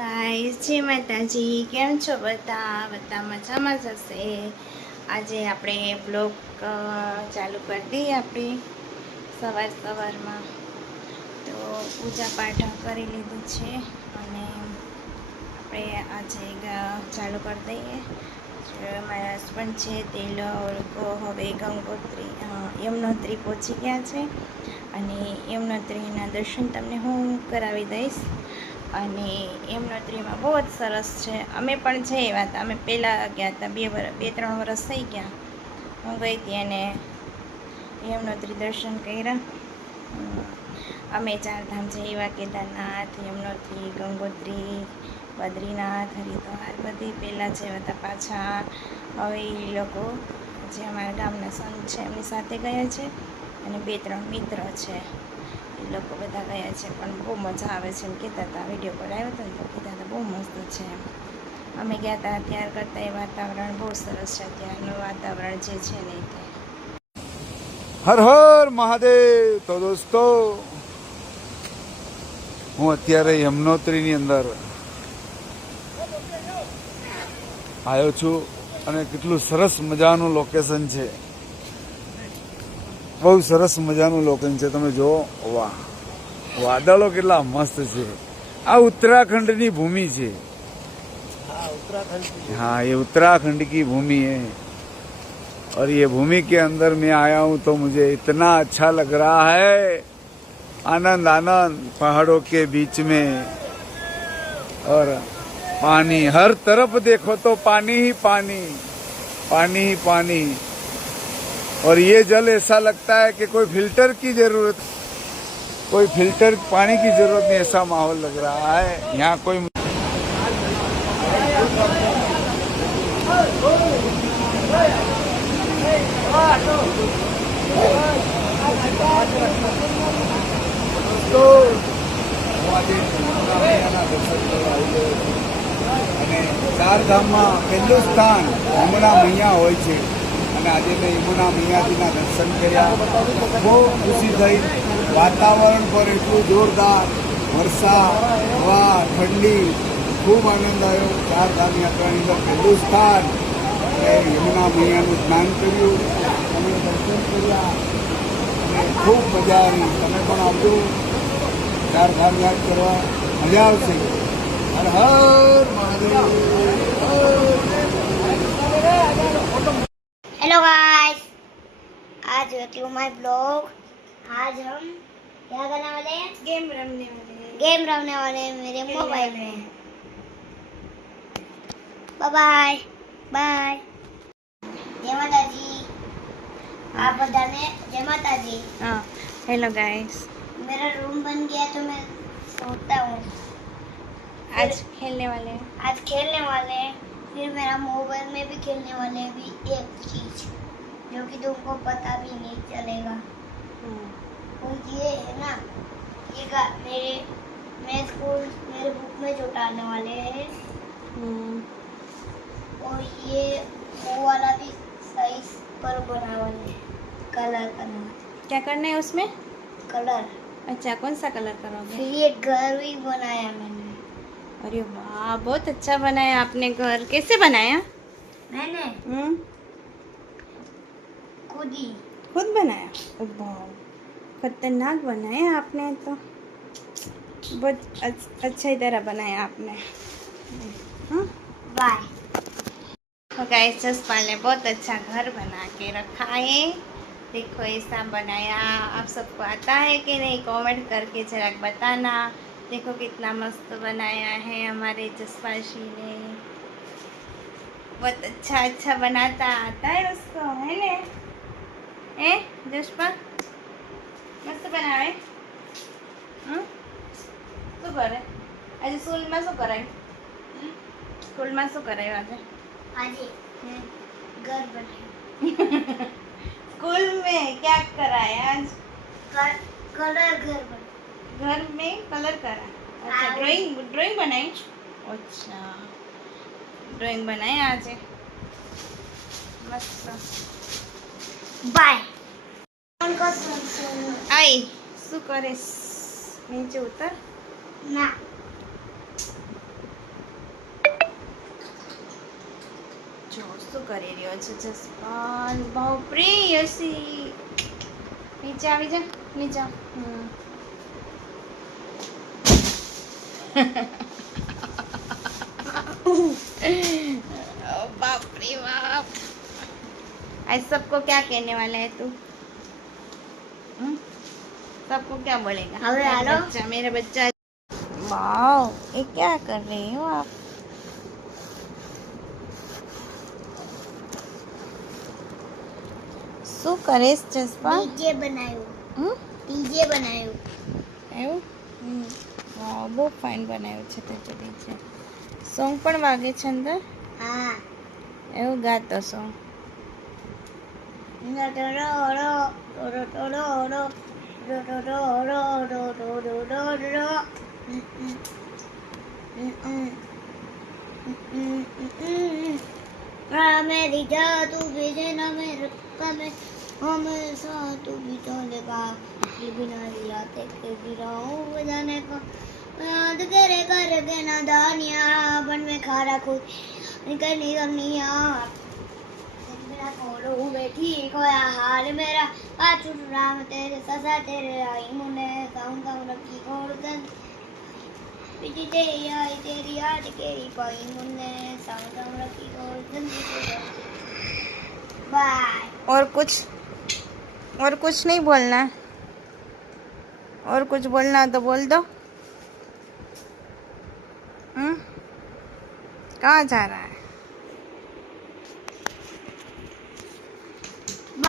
Guys જય માતાજી, કેમ છો બધા મજામાં જ હશે। આજે આપણે બ્લોગ ચાલુ કરી દઈએ। આપણે સવારમાં તો પૂજા પાઠ કરી લીધું છે અને આપણે આજે ચાલુ કરી દઈએ। મારા હસબન્ડ છે તે લોકો હવે ગંગોત્રી યમનોત્રી પહોંચી ગયા છે અને યમનોત્રીના દર્શન તમને હું કરાવી દઈશ। અને યમનોત્રીમાં બહુ જ સરસ છે। અમે પણ છે એ વાત અમે પહેલાં ગયા હતા, 2-3 વર્ષ થઈ ગયા હું ગઈ હતી અને યમનોત્રી દર્શન કર્યા। અમે 4 ધામ જઈએ, કેદારનાથ, યમનોત્રી, ગંગોત્રી, બદ્રીનાથ, હરિદ્વાર બધી પહેલાં જે હતા પાછા હવે એ લોકો જે અમારા ગામના સંત છે એમની સાથે ગયા છે અને 2-3 મિત્ર છે એ લોકો બધા ગયા છે। પણ બહુ મજા આવે છે એમ કહેતા હતા, વિડીયો કોલ આવ્યો હતો ને તો કહેતા હતા બહુ મસ્ત છે એમ। અમે ગયા હતા ત્યાર કરતાં એ વાતાવરણ બહુ સરસ છે, ત્યારનું વાતાવરણ જે છે ને તે। હર હર મહાદેવ। તો દોસ્તો હું અત્યારે યમનોત્રીની અંદર આવ્યો છું અને કેટલું સરસ મજાનું લોકેશન છે, બહુ સરસ મજાનું લોકેશન છે। તમે જુઓ, વાહ, વાદળો કેટલા મસ્ત છે। આ उत्तराखंड भूमि है। हाँ, ये उत्तराखंड की भूमि है और ये भूमि के अंदर मैं आया हूँ तो मुझे इतना अच्छा लग रहा है। आनंद आनंद, पहाड़ों के बीच में और पानी, हर तरफ देखो तो पानी ही पानी, पानी ही पानी। और ये जल ऐसा लगता है कि कोई फिल्टर की जरूरत, कोई फिल्टर पानी की जरूरत नहीं, ऐसा माहौल लग रहा है। यहाँ कोई તો અને 4 ધામમાં પહેલું સ્થાન યમુના મૈયા હોય છે અને આજે મેં યમુના મૈયાજીના દર્શન કર્યા। બહુ ખુશી થઈ। વાતાવરણ પર એટલું જોરદાર, વરસાદ, હવા, ઠંડી, ખૂબ આનંદ આવ્યો। 4 ધામ યાત્રાની અંદર પહેલું સ્થાન યમુના મૈયાનું સ્નાન કર્યું, અમે દર્શન કર્યા અને ખૂબ મજા આવી। તમે પણ આવજો 4 ધામ યાદ કરવા, મજા આવશે। હર હર મહાદેવ। हेलो गाइस, आज वेलकम माय ब्लॉग। आज हम क्या करने वाले हैं? गेम रमने वाले हैं मेरे मोबाइल में। Bye bye bye. जय माता जी। आप बताने जय माता जी। हाँ, हेलो गाइस। मेरा रूम बन गया तो मैं सोता हूँ। आज खेलने वाले हैं। आज खेलने वाले हैं, फिर मेरा मोबाइल में भी खेलने वाले हैं भी एक चीज जो कि तुमको पता भी नहीं चलेगा। और ये है ना, ये मेरे स्कूल मेरे बुक में जो डालने वाले हैं और ये वो वाला भी साइज पर बना वाले हैं। कलर करना, क्या करना है उसमें? कलर। अच्छा, कौन सा कलर करोगे? फिर ये घर भी बनाया मैंने। अरे वाह, बहुत अच्छा बनाया आपने घर। कैसे बनाया? मैंने खुद बनाया। ओ वाह, खतरनाक बनाया आपने तो, बहुत अच्छी तरह बनाया आपने। बाय। तो गाइस, जसपाल ने बहुत अच्छा घर बना के रखा है। देखो ऐसा बनाया। आप सबको आता है कि नहीं, कमेंट करके जरा बताना। देखो कितना मस्त बनाया है हमारे जसपाल जी ने। बहुत अच्छा बनाता आता है उसको, है ने? जसपाल मस्त बनावे। શું કરે આજે? સ્કૂલમાં શું કરાયું? સ્કૂલમાં શું કરાયું આજે? घर बनाया। स्कूल में क्या कराया आज? कलर घर बना। घर में कलर करा। अच्छा, ड्राइंग बनाई। अच्छा, ड्राइंग बनाई आज मस्त। बाय। आई શું કરે? નીચે ઉતર ना કરી રહ્યો છે જસપાલ બાપરે યસી નીચે આવી જા નીચે આવ. बाप रे बाप आज सबको क्या कहने वाला है तू सबको क्या बोलेगा अबे हेलो बच्चा मेरा बच्चा वाओ ये क्या कर रहे हो आप શું કરેશ જસપા ડીજે બનાવ્યું ડીજે બનાવ્યું એવું વાહ બહુ ફાઇન બનાવ્યું છે તે તો ડીજે સોંગ પણ વાગે છે અંદર હા એવું ગાતો સોંગ मेरी जादू भेजे ना मेरे में हमेशा तू भी चलेगा बिना रियाते के गिराऊं बजाने का याद करे करके ना दानिया बन में खारा खुद निकलनी दुनिया मेरा खोलो बैठी खोया हाल मेरा पाछू राम तेरे ससा तेरे आई मुने साउंड साउंड की गोर्दन बिजी तेरी आई तेरी याद के पाई मुने साउंड साउंड की गोर्दन बाय और कुछ नहीं बोलना और कुछ बोलना तो बोल दो कहाँ जा रहा है